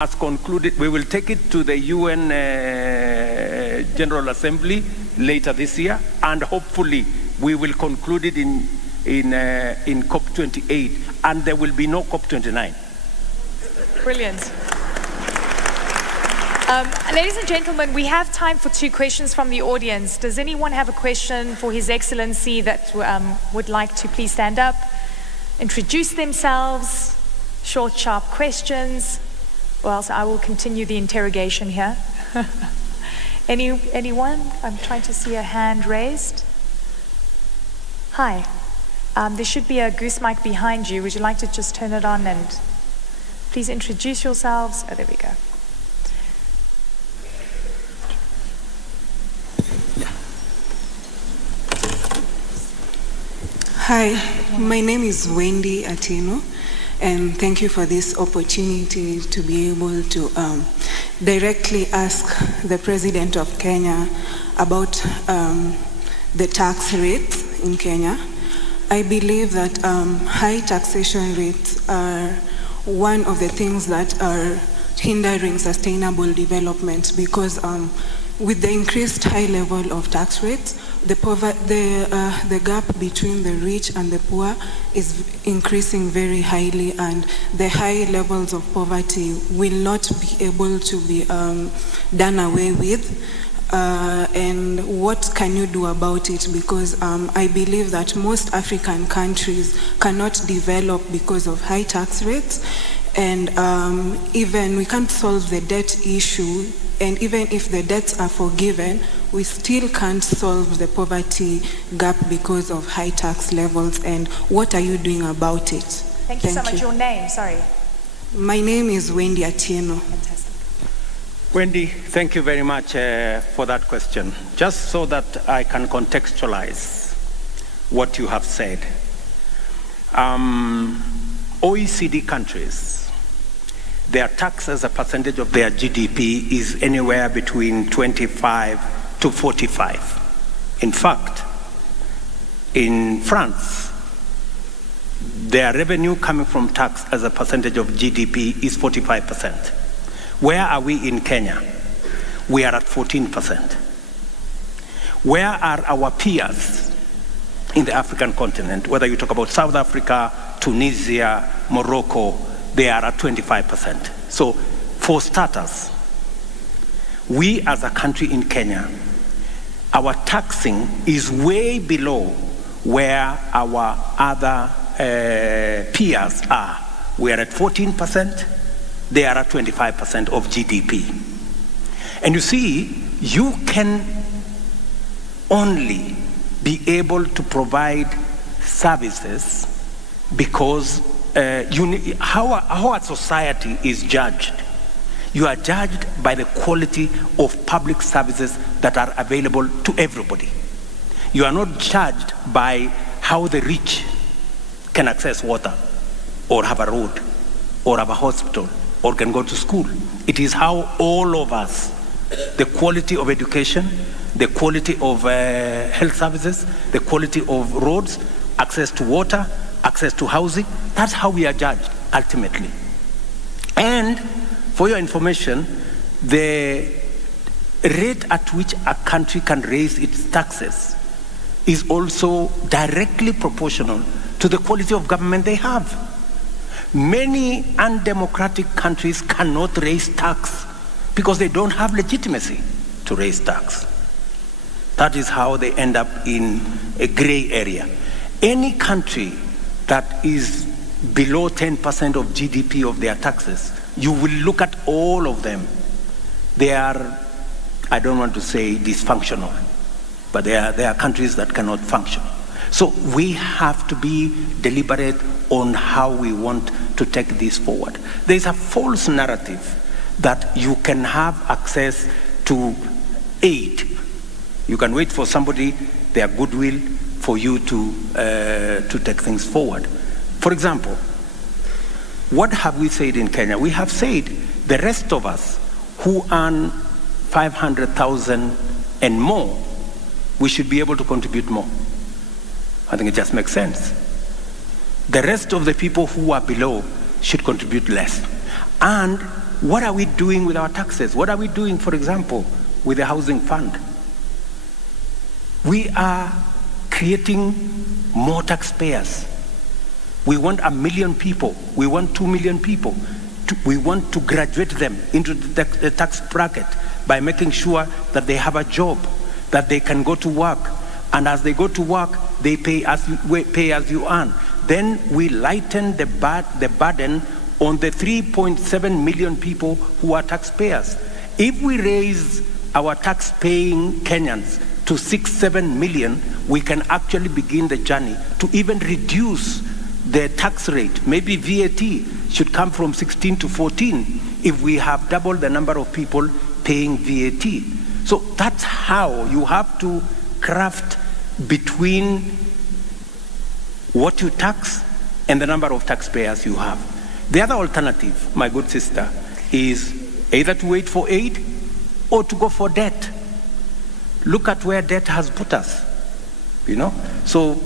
has concluded. We will take it to the UN General Assembly later this year, and hopefully we will conclude it in COP28, and there will be no COP29. Brilliant. Ladies and gentlemen, we have time for 2 questions from the audience. Does anyone have a question for His Excellency that would like to please stand up, introduce themselves, short, sharp questions, or else I will continue the interrogation here. Anyone? I'm trying to see a hand raised. Hi. There should be a goose mic behind you. Would you like to just turn it on and please introduce yourselves? Oh, there we go. Hi, my name is Wendy Atieno, and thank you for this opportunity to be able to directly ask the President of Kenya about the tax rates in Kenya. I believe that high taxation rates are one of the things that are hindering sustainable development, because with the increased high level of tax rates, the gap between the rich and the poor is increasing very highly, and the high levels of poverty will not be able to be done away with. And what can you do about it? Because I believe that most African countries cannot develop because of high tax rates, and even we can't solve the debt issue, and even if the debts are forgiven, we still can't solve the poverty gap because of high tax levels. And what are you doing about it? Thank you so much. Your name, sorry. My name is Wendy Atieno. Fantastic. Wendy, thank you very much for that question. Just so that I can contextualize what you have said. OECD countries, their tax as a percentage of their GDP is anywhere between 25 to 45. In fact, in France, their revenue coming from tax as a percentage of GDP is 45%. Where are we in Kenya? We are at 14%. Where are our peers in the African continent? Whether you talk about South Africa, Tunisia, Morocco, they are at 25%. So for starters, we as a country in Kenya, our taxing is way below where our other peers are. We are at 14%, they are at 25% of GDP. And you see, you can only be able to provide services because how a society is judged. You are judged by the quality of public services that are available to everybody. You are not judged by how the rich can access water, or have a road, or have a hospital, or can go to school. It is how all of us, the quality of education, the quality of health services, the quality of roads, access to water, access to housing, that's how we are judged ultimately. And for your information, the rate at which a country can raise its taxes is also directly proportional to the quality of government they have. Many undemocratic countries cannot raise tax because they don't have legitimacy to raise tax. That is how they end up in a gray area. Any country that is below 10% of GDP of their taxes, you will look at all of them. They are, I don't want to say dysfunctional, but they are countries that cannot function. So we have to be deliberate on how we want to take this forward. There is a false narrative that you can have access to aid. You can wait for somebody, their goodwill, for you to take things forward. For example, what have we said in Kenya? We have said the rest of us who earn 500,000 and more, we should be able to contribute more. I think it just makes sense. The rest of the people who are below should contribute less. And what are we doing with our taxes? What are we doing, for example, with the housing fund? We are creating more taxpayers. We want 1 million people. We want 2 million people. We want to graduate them into the tax bracket by making sure that they have a job, that they can go to work. And as they go to work, they pay as you earn. Then we lighten the burden on the 3.7 million people who are taxpayers. If we raise our tax-paying Kenyans to 6-7 million, we can actually begin the journey to even reduce the tax rate. Maybe VAT should come from 16 to 14 if we have doubled the number of people paying VAT. So that's how you have to craft between what you tax and the number of taxpayers you have. The other alternative, my good sister, is either to wait for aid or to go for debt. Look at where debt has put us, you know? So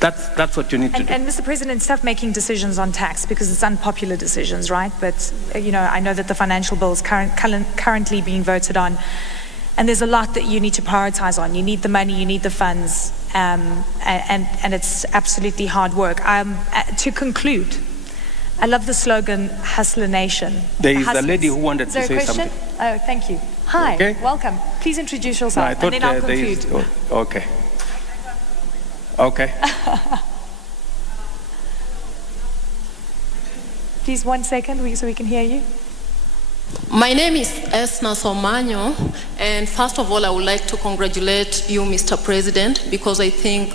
that's what you need to do. And Mr. President, stop making decisions on tax because it's unpopular decisions, right? But, you know, I know that the financial bill is currently being voted on, and there's a lot that you need to prioritize on. You need the money, you need the funds, and it's absolutely hard work. To conclude, I love the slogan, Hustler Nation. There is a lady who wanted to say something. Oh, thank you. Hi, okay. Welcome. Please introduce yourself, and then I'll conclude. Okay. Okay. Please, 1 second, so we can hear you. My name is Esna Somanyo, and first of all, I would like to congratulate you, Mr. President, because I think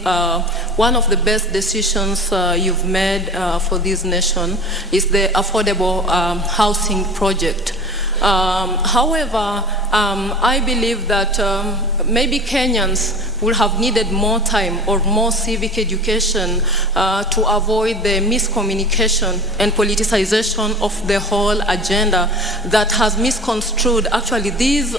one of the best decisions you've made for this nation is the affordable housing project. However, I believe that maybe Kenyans will have needed more time or more civic education to avoid the miscommunication and politicization of the whole agenda that has misconstrued actually this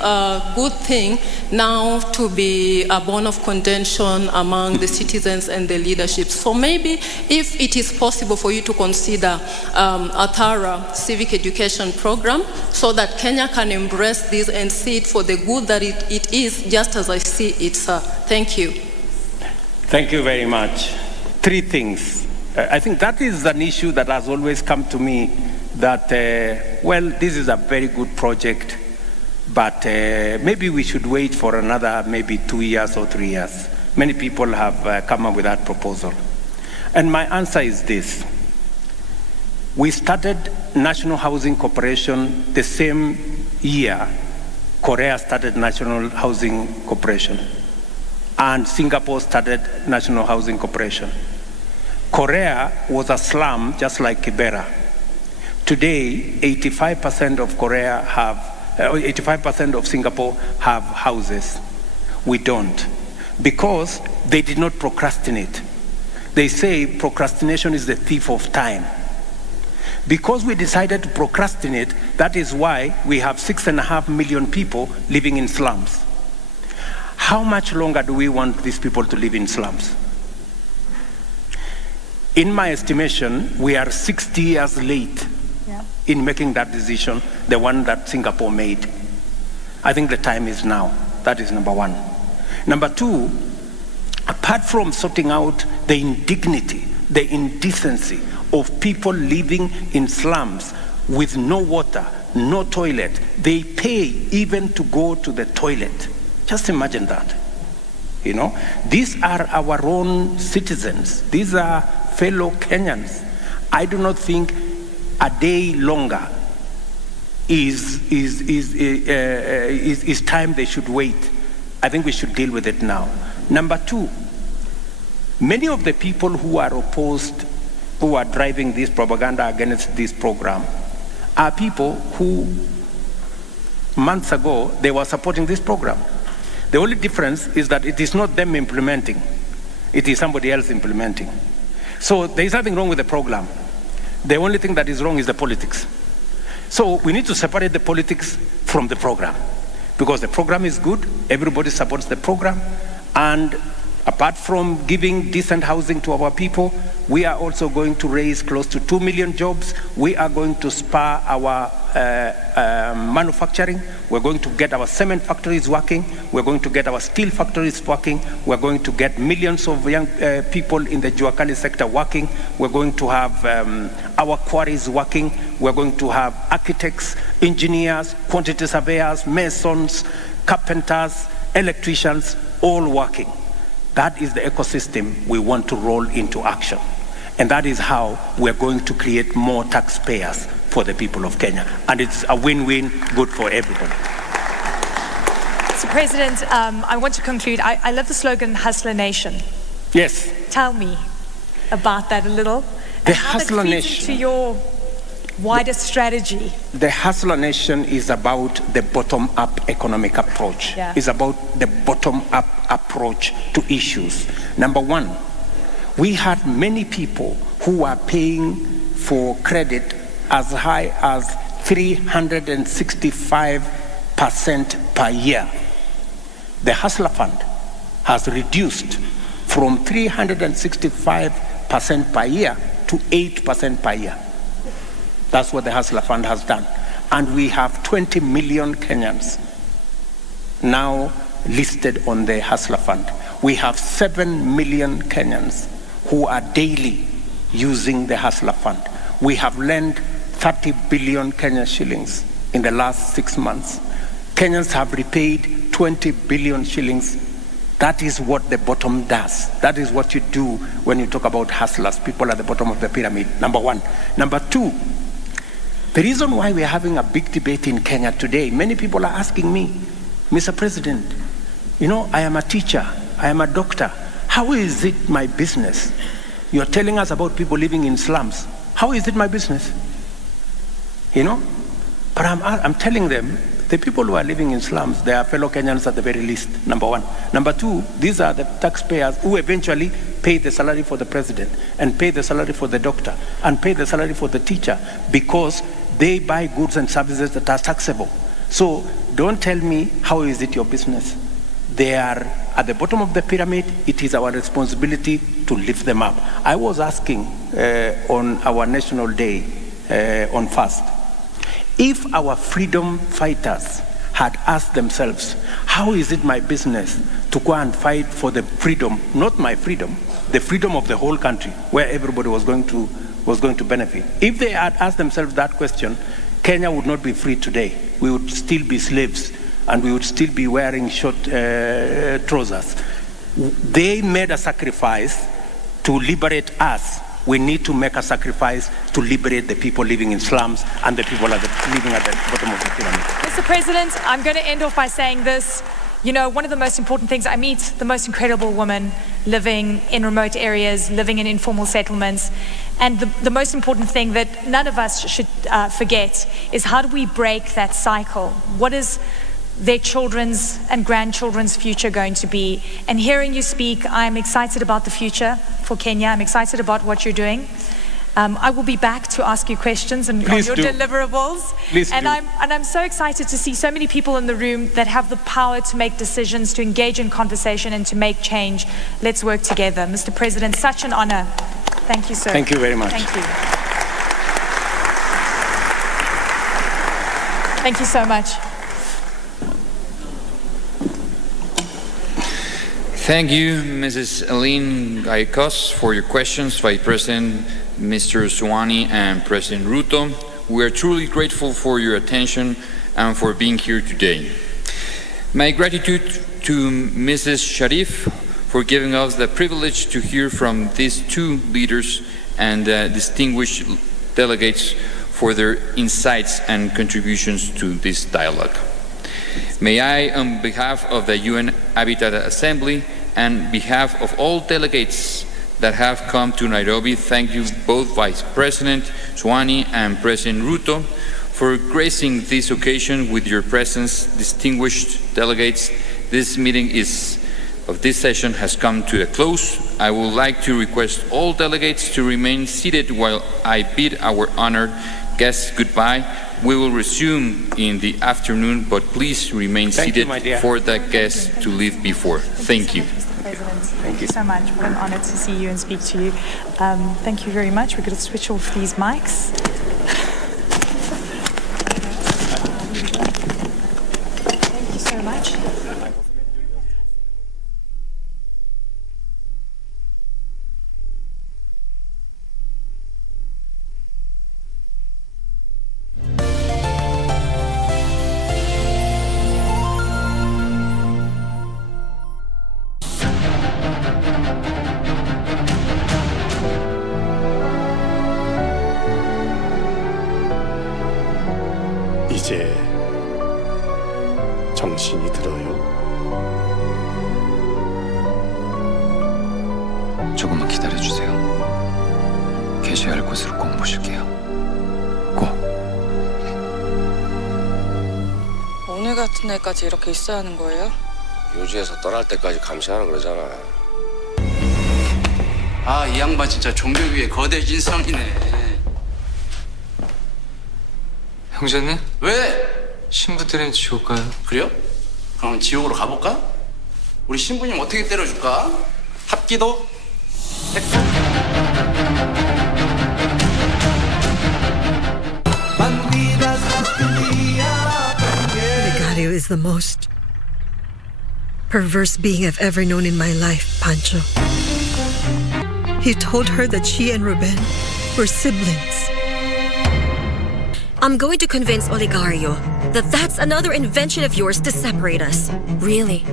good thing now to be a bone of contention among the citizens and the leadership. So maybe if it is possible for you to consider a thorough civic education program so that Kenya can embrace this and see it for the good that it is, just as I see it, sir. Thank you. Thank you very much. 3 things. I think that is an issue that has always come to me that, well, this is a very good project, but maybe we should wait for another maybe 2 years or 3 years. Many people have come up with that proposal. And my answer is this. We started National Housing Corporation the same year Korea started National Housing Corporation, and Singapore started National Housing Corporation. Korea was a slum just like Kibera. Today, 85% of Korea have, 85% of Singapore have houses. We don't, because they did not procrastinate. They say procrastination is the thief of time. Because we decided to procrastinate, that is why we have 6.5 million people living in slums. How much longer do we want these people to live in slums? In my estimation, we are 60 years late in making that decision, the one that Singapore made. I think the time is now. That is number 1. Number 2, apart from sorting out the indignity, the indecency of people living in slums with no water, no toilet, they pay even to go to the toilet. Just imagine that. You know, these are our own citizens. These are fellow Kenyans. I do not think a day longer is time they should wait. I think we should deal with it now. Number 2, many of the people who are opposed, who are driving this propaganda against this program, are people who months ago they were supporting this program. The only difference is that it is not them implementing, it is somebody else implementing. So there is nothing wrong with the program. The only thing that is wrong is the politics. So we need to separate the politics from the program, because the program is good, everybody supports the program, and Apart from giving decent housing to our people, we are also going to raise close to 2 million jobs. We are going to spur our manufacturing. We're going to get our cement factories working. We're going to get our steel factories working. We're going to get millions of young people in the Juakali sector working. We're going to have our quarries working. We're going to have architects, engineers, quantity surveyors, masons, carpenters, electricians, all working. That is the ecosystem we want to roll into action. And that is how we're going to create more taxpayers for the people of Kenya. And it's a win-win, good for everybody. Mr. President, I want to conclude. I love the slogan, Hustler Nation. Yes. Tell me about that a little. The and how Hustler that feeds Nation. into your wider strategy. The Hustler Nation is about the bottom-up economic approach. Yeah. It's about the bottom-up approach to issues. Number one, we had many people who are paying for credit as high as 365% per year. The Hustler Fund has reduced from 365% per year to 8% per year. That's what the Hustler Fund has done. And we have 20 million Kenyans now listed on the Hustler Fund. We have 7 million Kenyans who are daily using the Hustler Fund. We have lent 30 billion Kenyan shillings in the last 6 months. Kenyans have repaid 20 billion shillings. That is what the bottom does. That is what you do when you talk about hustlers, people at the bottom of the pyramid, number one. Number two, the reason why we're having a big debate in Kenya today, many people are asking me, Mr. President, you know, I am a teacher, I am a doctor. How is it my business? You're telling us about people living in slums. How is it my business? You know? But I'm telling them, the people who are living in slums, they are fellow Kenyans at the very least, number one. Number two, these are the taxpayers who eventually pay the salary for the president and pay the salary for the doctor and pay the salary for the teacher because they buy goods and services that are taxable. So don't tell me, how is it your business? They are at the bottom of the pyramid. It is our responsibility to lift them up. I was asking on our National Day on Fast, if our freedom fighters had asked themselves, how is it my business to go and fight for the freedom, not my freedom, the freedom of the whole country, where everybody was going to benefit. If they had asked themselves that question, Kenya would not be free today. We would still be slaves and we would still be wearing short trousers. They made a sacrifice to liberate us. We need to make a sacrifice to liberate the people living in slums and the people living at the bottom of the pyramid. Mr. President, I'm going to end off by saying this. You know, one of the most important things, I meet the most incredible women living in remote areas, living in informal settlements. And the most important thing that none of us should forget is, how do we break that cycle? What is their children's and grandchildren's future going to be? And hearing you speak, I'm excited about the future for Kenya. I'm excited about what you're doing. I will be back to ask you questions on your deliverables. Please and do. I'm so excited to see so many people in the room that have the power to make decisions, to engage in conversation and to make change. Let's work together. Mr. President, such an honor. Thank you, sir. Thank you very much. Thank you. Thank you so much. Thank you, Mrs. Aline Gaikos, for your questions, Vice President Mr. Suwani and President Ruto. We are truly grateful for your attention and for being here today. My gratitude to Mrs. Sharif for giving us the privilege to hear from these two leaders and distinguished delegates for their insights and contributions to this dialogue. May I, on behalf of the UN Habitat Assembly and behalf of all delegates that have come to Nairobi, thank you both Vice President Suwani and President Ruto for gracing this occasion with your presence. Distinguished delegates, this meeting of this session has come to a close. I would like to request all delegates to remain seated while I bid our honored guests goodbye. We will resume in the afternoon, but please remain seated for the guests to leave before. Thank you. President. Thank you so much. What an honor to see you and speak to you. Thank you very much. We're going to switch off these mics. Thank you so much. 이제 정신이 들어요. 조금만 기다려주세요. 계셔야 할 곳으로 꼭 모실게요. 꼭. 오늘 같은 날까지 이렇게 있어야 하는 거예요? 요지에서 떠날 때까지 감시하라 그러잖아. 아, 이 양반 진짜 종교 위에 거대 진성이네. 형제님? 왜? 신부 때리는 지옥 가요. 그래요? 그럼 지옥으로 가볼까? 우리 신부님 어떻게 때려줄까? 합기도? Vicario is the most perverse being I've ever known in my life, Pancho. He told her that she and Ruben were siblings. I'm going to convince Oligario that that's another invention of yours to separate us. Really?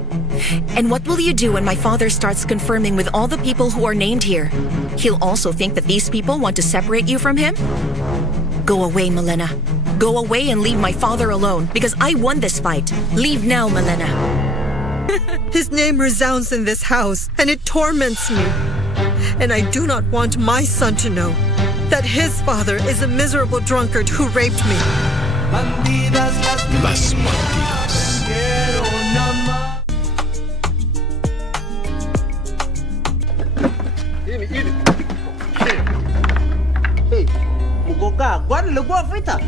And what will you do when my father starts confirming with all the people who are named here? He'll also think that these people want to separate you from him? Go away, Milena. Go away and leave my father alone, because I won this fight. Leave now, Milena. His name resounds in this house, and it torments me. And I do not want my son to know that his father is a miserable drunkard who raped me. Las bandidas.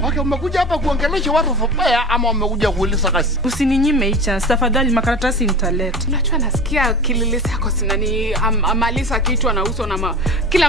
Okay, umekuja hapa kuongelesha watu vibaya ama umekuja kuuliza kazi? Usininyime chance tafadhali, makaratasi nitaleta. Unajua nasikia kilele zako sinani amalisa kichwa na uso na kila